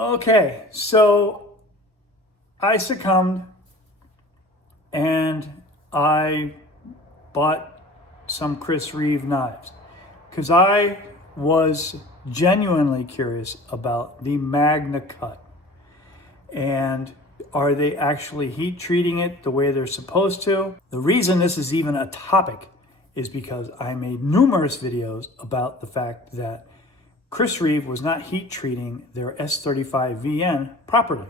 Okay, so I succumbed and I bought some Chris Reeve knives because I was genuinely curious about the MagnaCut and are they actually heat treating it the way they're supposed to? The reason this is even a topic is because I made numerous videos about the fact that Chris Reeve was not heat treating their S35VN properly.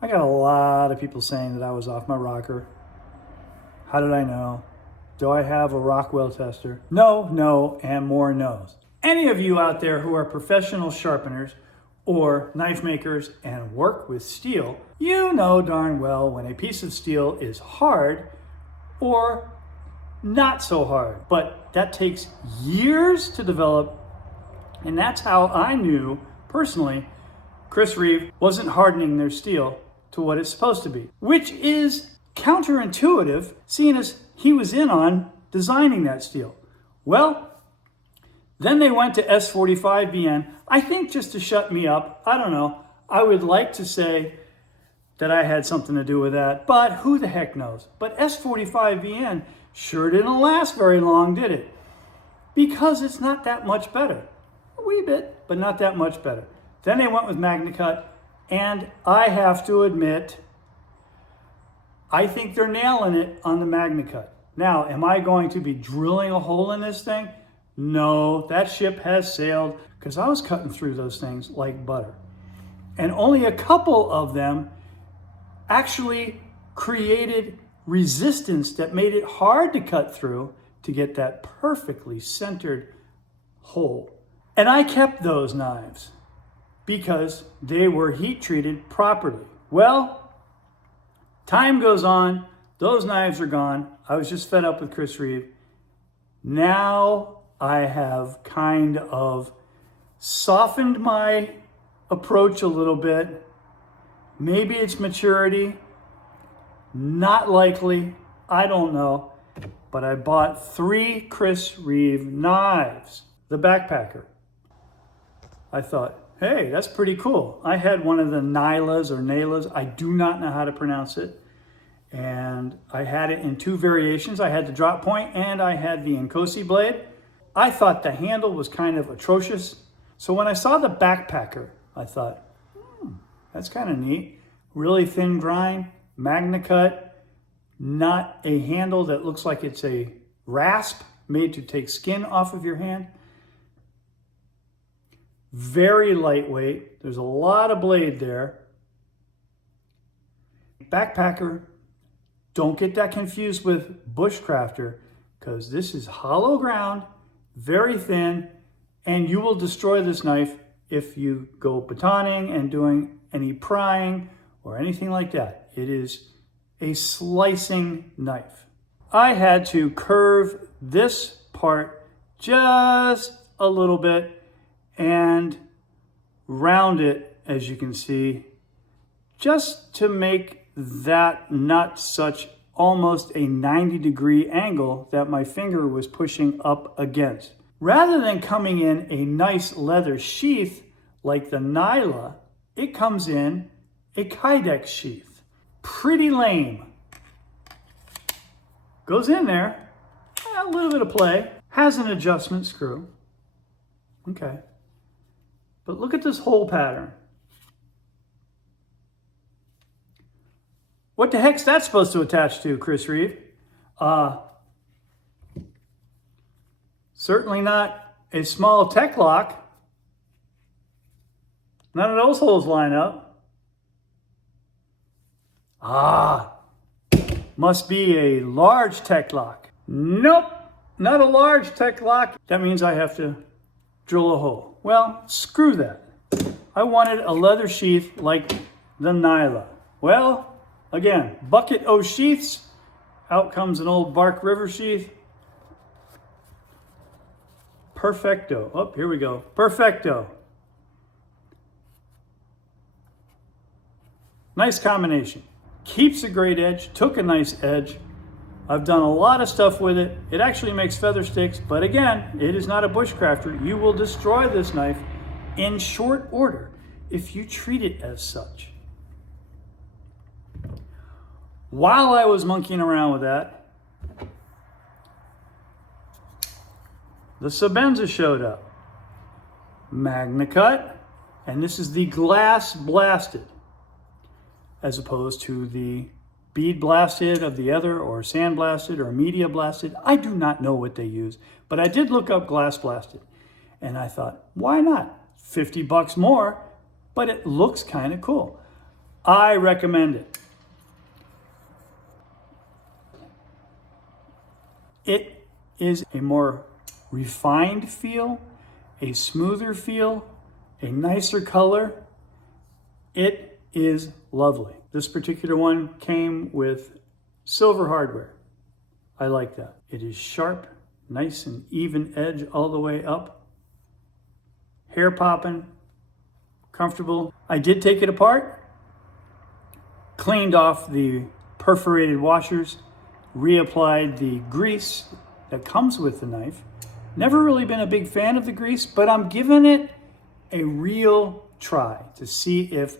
I got a lot of people saying that I was off my rocker. How did I know? Do I have a Rockwell tester? No, and more no's. Any of you out there who are professional sharpeners or knife makers and work with steel, you know darn well when a piece of steel is hard or not so hard. But that takes years to develop, and that's how I knew, personally, Chris Reeve wasn't hardening their steel to what it's supposed to be, which is counterintuitive, seeing as he was in on designing that steel. Well, then they went to S45VN, I think just to shut me up. I don't know. I would like to say that I had something to do with that, but who the heck knows? But S45VN sure didn't last very long, did it? Because it's not that much better. A wee bit, but not that much better. Then they went with MagnaCut, and I have to admit, I think they're nailing it on the MagnaCut. Now, am I going to be drilling a hole in this thing? No, that ship has sailed, because I was cutting through those things like butter. And only a couple of them actually created resistance that made it hard to cut through to get that perfectly centered hole. And I kept those knives because they were heat treated properly. Well, time goes on, those knives are gone. I was just fed up with Chris Reeve. Now I have kind of softened my approach a little bit. Maybe it's maturity, not likely, I don't know. But I bought 3 Chris Reeve knives, the Backpacker. I thought, hey, that's pretty cool. I had one of the Nylas or Naylas, I do not know how to pronounce it. And I had it in 2 variations. I had the drop point and I had the Inkosi blade. I thought the handle was kind of atrocious. So when I saw the Backpacker, I thought, that's kind of neat. Really thin grind, MagnaCut, not a handle that looks like it's a rasp made to take skin off of your hand. Very lightweight. There's a lot of blade there. Backpacker, don't get that confused with Bushcrafter, because this is hollow ground, very thin, and you will destroy this knife if you go batoning and doing any prying or anything like that. It is a slicing knife. I had to curve this part just a little bit and round it, as you can see, just to make that not such almost a 90-degree angle that my finger was pushing up against. Rather than coming in a nice leather sheath like the Nyla, it comes in a Kydex sheath. Pretty lame. Goes in there, a little bit of play, has an adjustment screw. Okay. But look at this hole pattern. What the heck's that supposed to attach to, Chris Reeve? Certainly not a small tech lock. None of those holes line up. Must be a large tech lock. Nope, not a large tech lock. That means I have to drill a hole. Well, screw that. I wanted a leather sheath like the Nyla. Well, again, bucket o' sheaths. Out comes an old Bark River sheath. Perfecto. Oh, here we go. Perfecto. Nice combination. Keeps a great edge, took a nice edge. I've done a lot of stuff with it. It actually makes feather sticks, but again, it is not a bushcrafter. You will destroy this knife in short order. if you treat it as such. While I was monkeying around with that, the Sebenza showed up. MagnaCut, and this is the glass blasted, as opposed to the bead blasted of the other, or sand blasted, or media blasted. I do not know what they use, but I did look up glass blasted, and I thought, why not? 50 bucks more, but it looks kind of cool. I recommend it. It is a more refined feel, a smoother feel, a nicer color. It is lovely. This particular one came with silver hardware. I like that. It is sharp, nice and even edge all the way up. Hair popping, comfortable. I did take it apart, cleaned off the perforated washers, reapplied the grease that comes with the knife. Never really been a big fan of the grease, but I'm giving it a real try to see if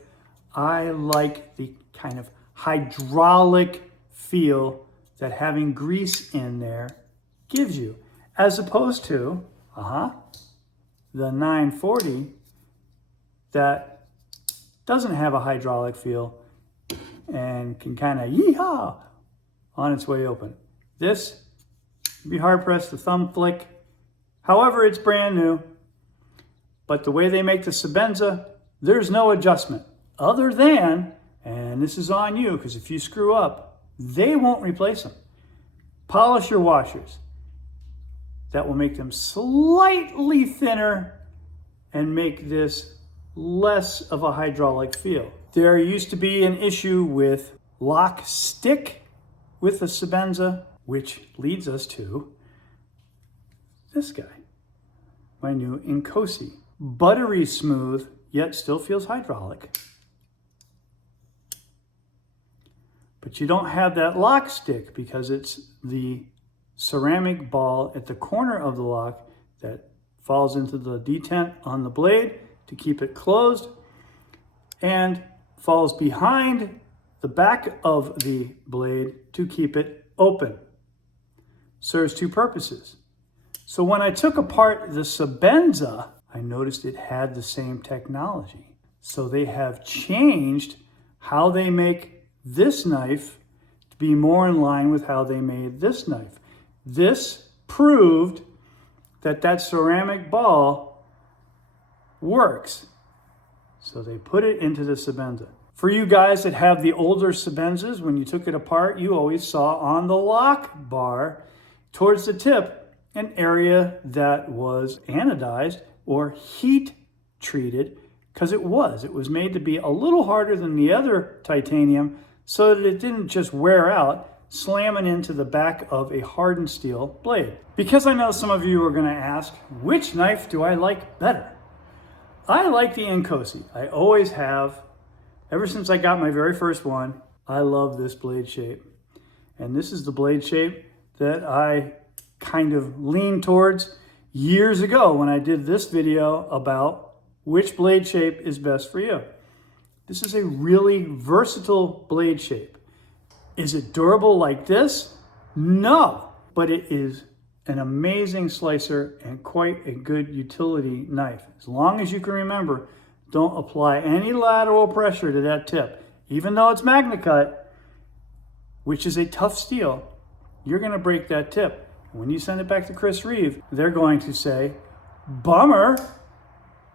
I like the kind of hydraulic feel that having grease in there gives you, as opposed to the 940 that doesn't have a hydraulic feel and can kind of yeehaw on its way open. This, you'd be hard pressed to thumb flick. However, it's brand new, but the way they make the Sebenza, there's no adjustment other than, and this is on you, because if you screw up, they won't replace them. Polish your washers. That will make them slightly thinner and make this less of a hydraulic feel. There used to be an issue with lock stick with the Sebenza, which leads us to this guy, my new Inkosi. Buttery smooth, yet still feels hydraulic. But you don't have that lock stick because it's the ceramic ball at the corner of the lock that falls into the detent on the blade to keep it closed and falls behind the back of the blade to keep it open. Serves two purposes. So when I took apart the Sebenza, I noticed it had the same technology. So they have changed how they make this knife to be more in line with how they made this knife. This proved that that ceramic ball works. So they put it into the Sebenza. For you guys that have the older Sebenzas, when you took it apart, you always saw on the lock bar towards the tip an area that was anodized or heat treated, because it was made to be a little harder than the other titanium so that it didn't just wear out, slamming into the back of a hardened steel blade. Because I know some of you are going to ask, which knife do I like better? I like the Inkosi. I always have. Ever since I got my very first one, I love this blade shape. And this is the blade shape that I kind of leaned towards years ago when I did this video about which blade shape is best for you. This is a really versatile blade shape. Is it durable like this? No, but it is an amazing slicer and quite a good utility knife. As long as you can remember, don't apply any lateral pressure to that tip. Even though it's MagnaCut, which is a tough steel, you're gonna break that tip. When you send it back to Chris Reeve, they're going to say, bummer,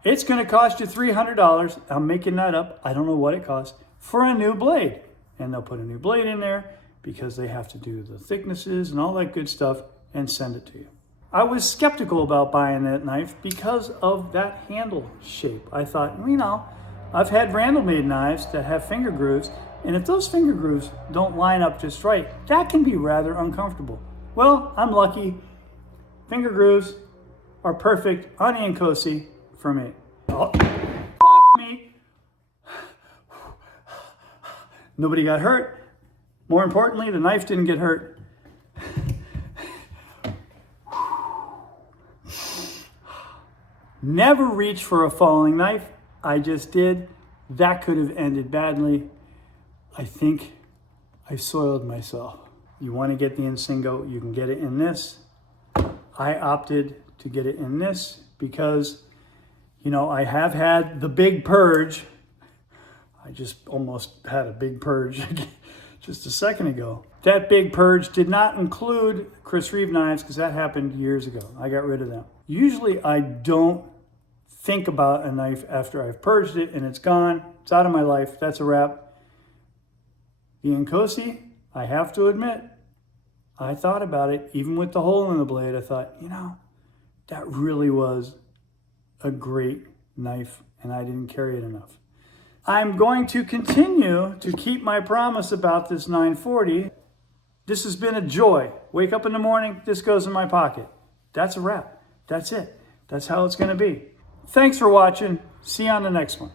it's gonna cost you $300. I'm making that up. I don't know what it costs for a new blade. And they'll put a new blade in there because they have to do the thicknesses and all that good stuff and send it to you. I was skeptical about buying that knife because of that handle shape. I thought, I've had Randall-made knives that have finger grooves, and if those finger grooves don't line up just right, that can be rather uncomfortable. Well, I'm lucky. Finger grooves are perfect on the Inkosi for me. Oh, fuck me. Nobody got hurt. More importantly, the knife didn't get hurt. Never reach for a falling knife. I just did. That could have ended badly. I think I soiled myself. You want to get the Insingo, you can get it in this. I opted to get it in this because, you know, I have had the big purge. I just almost had a big purge just a second ago. That big purge did not include Chris Reeve Knives because that happened years ago. I got rid of them. Usually I don't think about a knife after I've purged it and it's gone. It's out of my life. That's a wrap. The Inkosi, I have to admit, I thought about it. Even with the hole in the blade, I thought, you know, that really was a great knife and I didn't carry it enough. I'm going to continue to keep my promise about this 940. This has been a joy. Wake up in the morning, this goes in my pocket. That's a wrap. That's it. That's how it's going to be. Thanks for watching. See you on the next one.